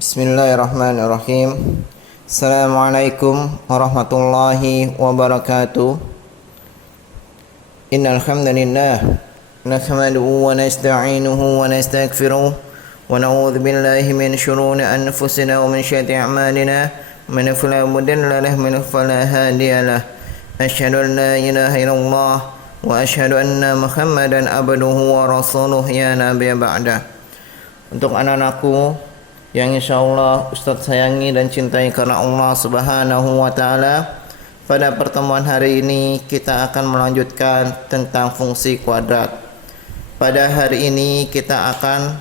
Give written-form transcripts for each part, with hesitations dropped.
Bismillahirrahmanirrahim. Assalamualaikum warahmatullahi wabarakatuh. Innal hamdalillah nahmaduhu wa nasta'inuhu wa nastaghfiruh wa na'udzu billahi min shururi anfusina wa min sayyiati a'malina. Man fala mudilla lahu wa man fala hadiya lahu. Asyhadu an la ilaha illallah wa asyhadu anna Muhammadan abduhu wa rasuluh ya nabiyya ba'da. Untuk anak-anakku yang insyaallah Ustadz sayangi dan cintai karena Allah Subhanahu wa Ta'ala, pada pertemuan hari ini kita akan melanjutkan tentang fungsi kuadrat. Pada hari ini kita akan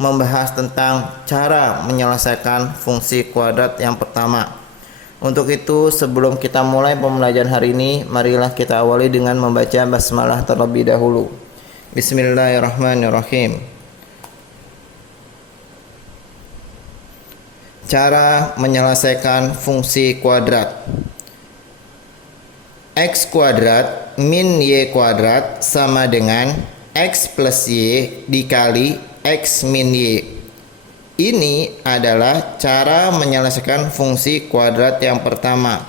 membahas tentang cara menyelesaikan fungsi kuadrat yang pertama. Untuk itu, sebelum kita mulai pembelajaran hari ini, marilah kita awali dengan membaca basmalah terlebih dahulu. Bismillahirrahmanirrahim. Cara menyelesaikan fungsi kuadrat. X kuadrat min Y kuadrat sama dengan X plus Y dikali X min Y. Ini adalah cara menyelesaikan fungsi kuadrat yang pertama.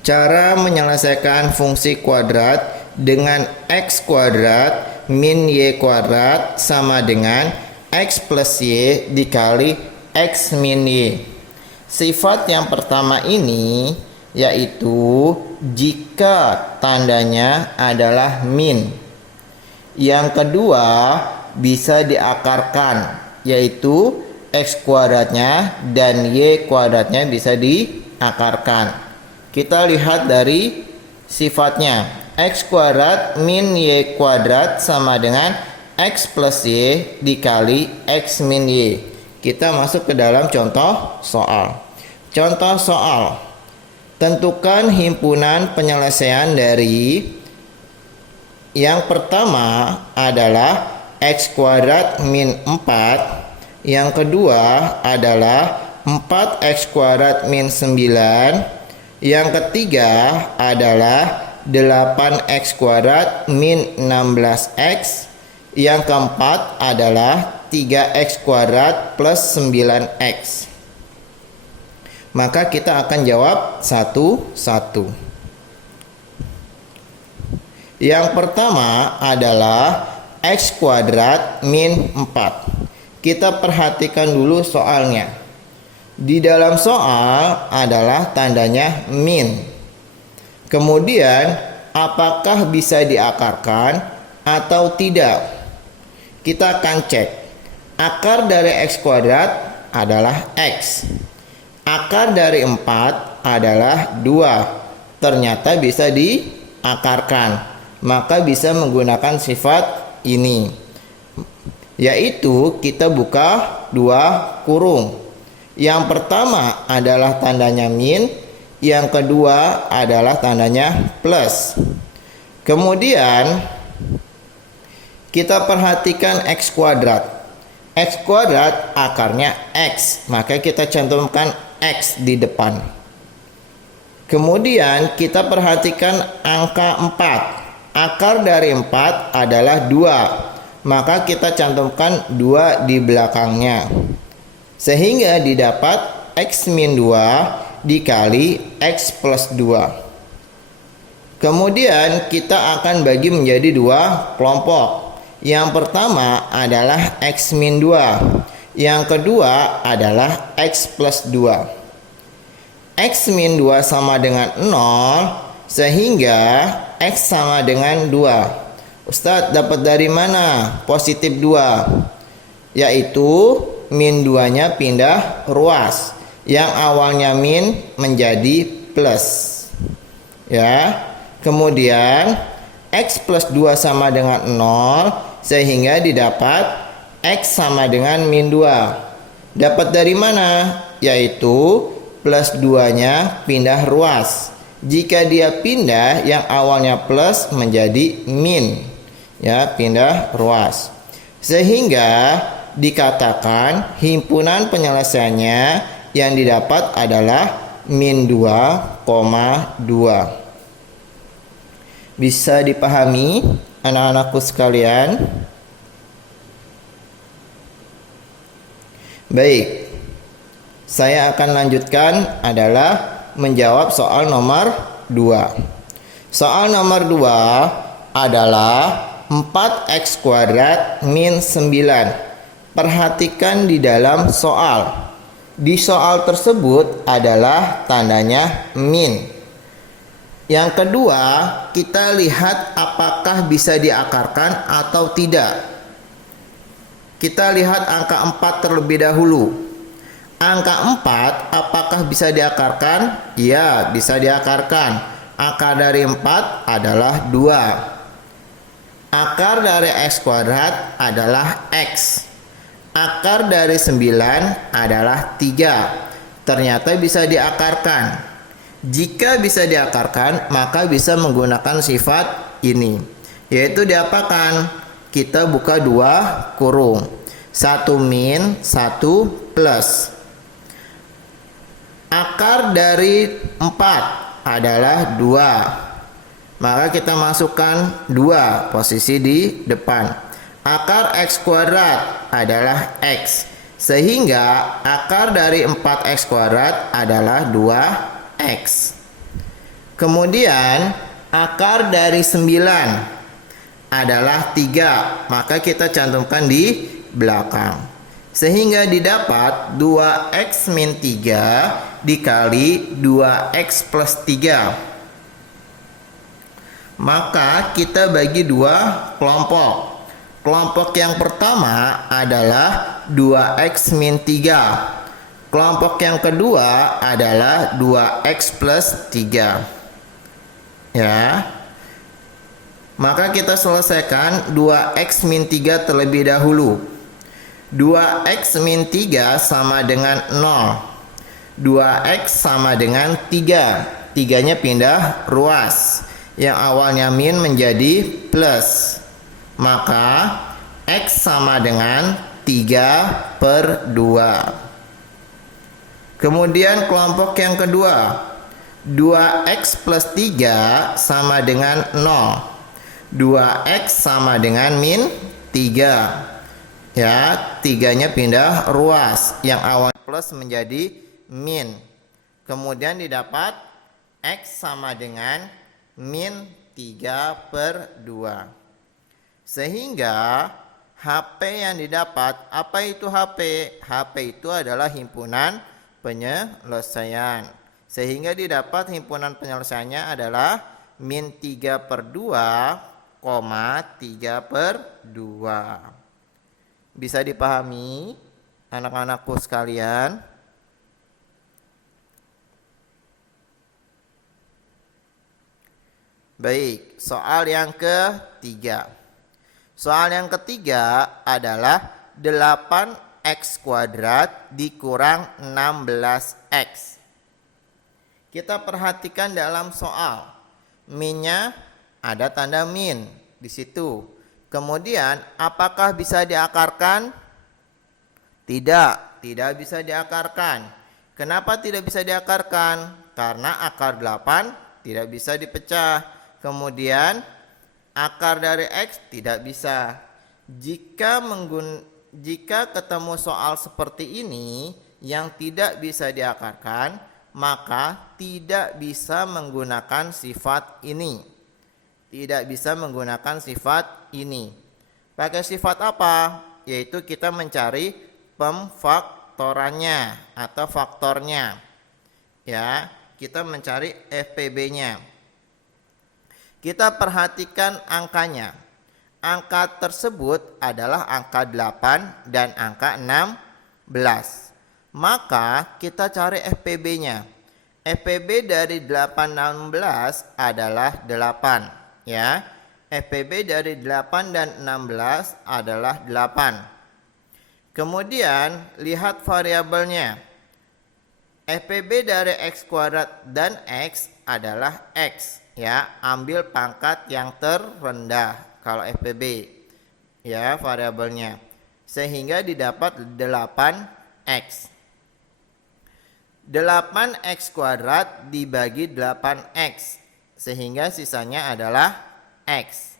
Cara menyelesaikan fungsi kuadrat dengan X kuadrat min Y kuadrat sama dengan X plus Y dikali X min Y. Sifat yang pertama ini yaitu jika tandanya adalah min. Yang kedua bisa diakarkan, yaitu X kuadratnya dan Y kuadratnya bisa diakarkan. Kita lihat dari sifatnya. X kuadrat min Y kuadrat sama dengan X plus Y dikali X min Y. Kita masuk ke dalam contoh soal. Contoh soal. Tentukan himpunan penyelesaian dari yang pertama adalah X kuadrat min 4. Yang kedua adalah 4X kuadrat min 9. Yang ketiga adalah 8x kuadrat min 16x. Yang keempat adalah 3x kuadrat plus 9x. Maka kita akan jawab satu-satu. Yang pertama adalah x kuadrat min 4. Kita perhatikan dulu soalnya. Di dalam soal adalah tandanya min. Kemudian, apakah bisa diakarkan atau tidak? Kita akan cek. Akar dari X kuadrat adalah X. Akar dari 4 adalah 2. Ternyata bisa diakarkan. Maka bisa menggunakan sifat ini. Yaitu kita buka 2 kurung. Yang pertama adalah tandanya min. Yang kedua adalah tandanya plus. Kemudian kita perhatikan X kuadrat. X kuadrat akarnya X, maka kita cantumkan X di depan. Kemudian kita perhatikan angka 4. Akar dari 4 adalah 2, maka kita cantumkan 2 di belakangnya. Sehingga didapat X min 2 dikali X plus 2. Kemudian kita akan bagi menjadi 2 kelompok. Yang pertama adalah X min 2. Yang kedua adalah X plus 2. X min 2 sama dengan 0, sehingga X sama dengan 2. Ustadz, dapat dari mana positif 2? Yaitu min 2-nya pindah ruas. Yang awalnya min menjadi plus. Ya. Kemudian X plus 2 sama dengan 0, sehingga didapat X sama dengan min 2. Dapat dari mana? Yaitu plus 2-nya pindah ruas. Jika dia pindah, yang awalnya plus menjadi min. Ya, pindah ruas. Sehingga dikatakan himpunan penyelesaiannya yang didapat adalah min 2,2. Bisa dipahami anak-anakku sekalian? Baik, saya akan lanjutkan adalah menjawab soal nomor 2. Soal nomor 2 adalah 4x kuadrat min 9. Perhatikan di dalam soal. Di soal tersebut adalah tandanya min. Yang kedua, kita lihat apakah bisa diakarkan atau tidak. Kita lihat angka 4 terlebih dahulu. Angka 4 apakah bisa diakarkan? Ya, bisa diakarkan. Akar dari 4 adalah 2. Akar dari x kuadrat adalah x. Akar dari 9 adalah 3. Ternyata bisa diakarkan. Jika bisa diakarkan, maka bisa menggunakan sifat ini, yaitu diapakan? Kita buka 2 kurung. 1 min, 1 plus. Akar dari 4 adalah 2. Maka kita masukkan 2 posisi di depan. Akar x kuadrat adalah x. Sehingga akar dari 4x kuadrat adalah 2x. Kemudian akar dari 9 adalah 3, maka kita cantumkan di belakang. Sehingga didapat 2x min 3 dikali 2x plus 3. Maka kita bagi 2 kelompok. Kelompok yang pertama adalah 2x min 3. Kelompok yang kedua adalah 2x plus 3. Ya. Maka kita selesaikan 2x min 3 terlebih dahulu. 2x min 3 sama dengan 0. 2x sama dengan 3. 3-nya pindah ruas. Yang awalnya min menjadi plus. Maka x sama dengan 3/2. Kemudian kelompok yang kedua. 2x plus 3 sama dengan 0. 2x sama dengan min 3. Ya, 3-nya pindah ruas. Yang awal plus menjadi min. Kemudian didapat x sama dengan min 3/2. Sehingga HP yang didapat, apa itu HP? HP itu adalah himpunan penyelesaian. Sehingga didapat himpunan penyelesaiannya adalah min 3/2, 3/2. Bisa dipahami anak-anakku sekalian? Baik, soal yang ketiga. Soal yang ketiga adalah 8x kuadrat dikurang 16x. Kita perhatikan dalam soal. Minnya ada tanda min di situ. Kemudian apakah bisa diakarkan? Tidak, tidak bisa diakarkan. Kenapa tidak bisa diakarkan? Karena akar 8 tidak bisa dipecah. Kemudian akar dari x tidak bisa. Jika ketemu soal seperti ini yang tidak bisa diakarkan, maka tidak bisa menggunakan sifat ini. Tidak bisa menggunakan sifat ini. Pakai sifat apa? Yaitu kita mencari pemfaktorannya atau faktornya. Ya, kita mencari FPB-nya. Kita perhatikan angkanya. Angka tersebut adalah angka 8 dan angka 16. Maka kita cari FPB-nya. FPB dari 8 dan 16 adalah 8. Ya, FPB dari 8 dan 16 adalah 8. Kemudian lihat variabelnya. FPB dari x kuadrat dan x adalah x. Ya, ambil pangkat yang terendah kalau FPB. Ya, variabelnya. Sehingga didapat 8x. 8x kuadrat dibagi 8x. Sehingga sisanya adalah x.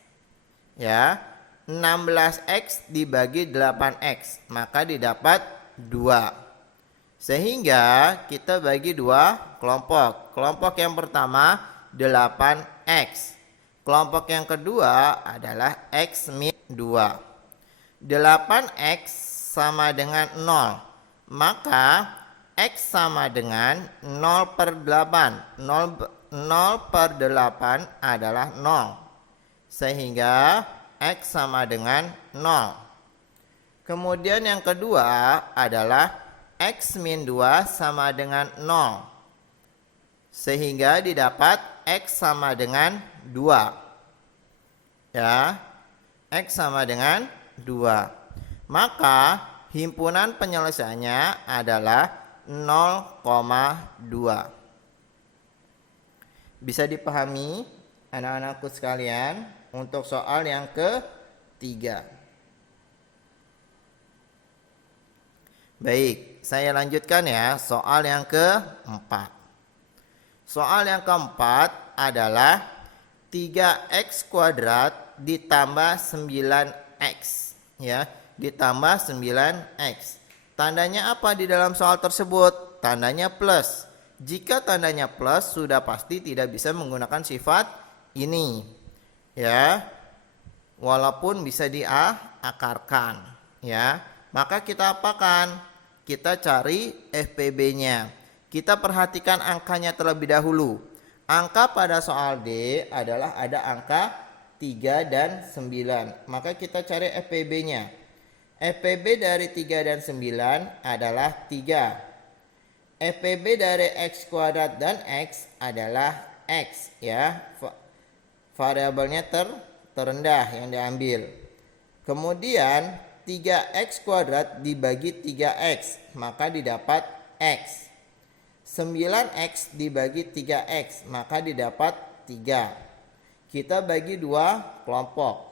Ya, 16X dibagi 8X, maka didapat 2. Sehingga kita bagi dua kelompok. Kelompok yang pertama 8X. Kelompok yang kedua adalah X min 2. 8X sama dengan 0. Maka X sama dengan 0 per 8. 0 per 8 adalah 0. Sehingga X sama dengan 0. Kemudian yang kedua adalah X min 2 sama dengan 0. Sehingga didapat X sama dengan 2. Ya, X sama dengan 2. Maka himpunan penyelesaiannya adalah 0,2. Bisa dipahami anak-anakku sekalian untuk soal yang ketiga. Baik, saya lanjutkan ya soal yang keempat. Soal yang keempat adalah 3x kuadrat ditambah 9x, ya, ditambah 9x. Tandanya apa di dalam soal tersebut? Tandanya plus. Jika tandanya plus, sudah pasti tidak bisa menggunakan sifat ini, ya, walaupun bisa diakarkan, ya. Maka kita apakan? Kita cari FPB-nya. Kita perhatikan angkanya terlebih dahulu. Angka pada soal D adalah ada angka 3 dan 9. Maka kita cari FPB-nya. FPB dari 3 dan 9 adalah 3. FPB dari X kuadrat dan X adalah X, ya. Variabelnya terendah yang diambil. Kemudian 3x kuadrat dibagi 3x, maka didapat x. 9x dibagi 3x, maka didapat 3. Kita bagi dua kelompok.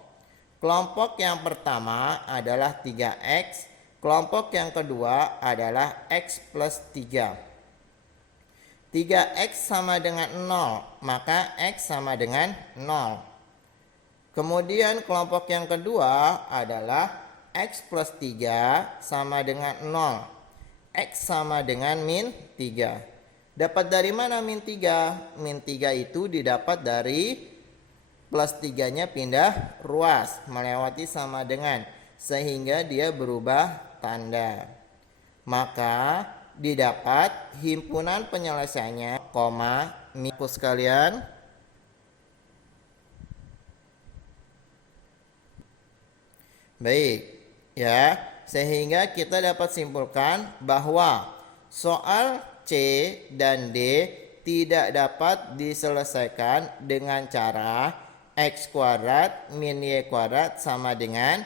Kelompok yang pertama adalah 3x, kelompok yang kedua adalah x plus 3. 3x sama dengan 0, maka x sama dengan 0. Kemudian kelompok yang kedua adalah x plus 3 sama dengan 0. X sama dengan min 3. Dapat dari mana min 3? Min 3 itu didapat dari plus 3-nya pindah ruas melewati sama dengan, sehingga dia berubah tanda. Maka didapat himpunan penyelesaiannya, min sekalian. Baik, ya, sehingga kita dapat simpulkan bahwa soal C dan D tidak dapat diselesaikan dengan cara x kuadrat min y kuadrat sama dengan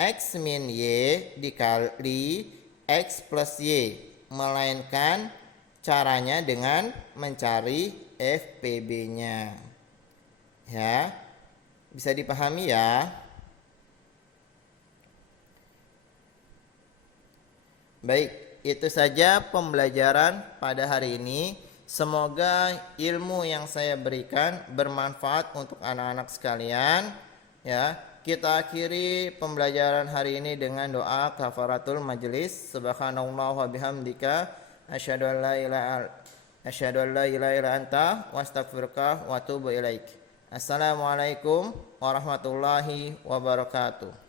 x min y dikali x plus y, melainkan caranya dengan mencari FPB-nya. Ya, bisa dipahami ya. Baik, itu saja pembelajaran pada hari ini. Semoga ilmu yang saya berikan bermanfaat untuk anak-anak sekalian. Ya, kita akhiri pembelajaran hari ini dengan doa kafaratul majelis. Subhanallah wa bihamdika asyhadu an la ilaha illa anta wa astaghfiruka wa atubu ilaik. Assalamualaikum warahmatullahi wabarakatuh.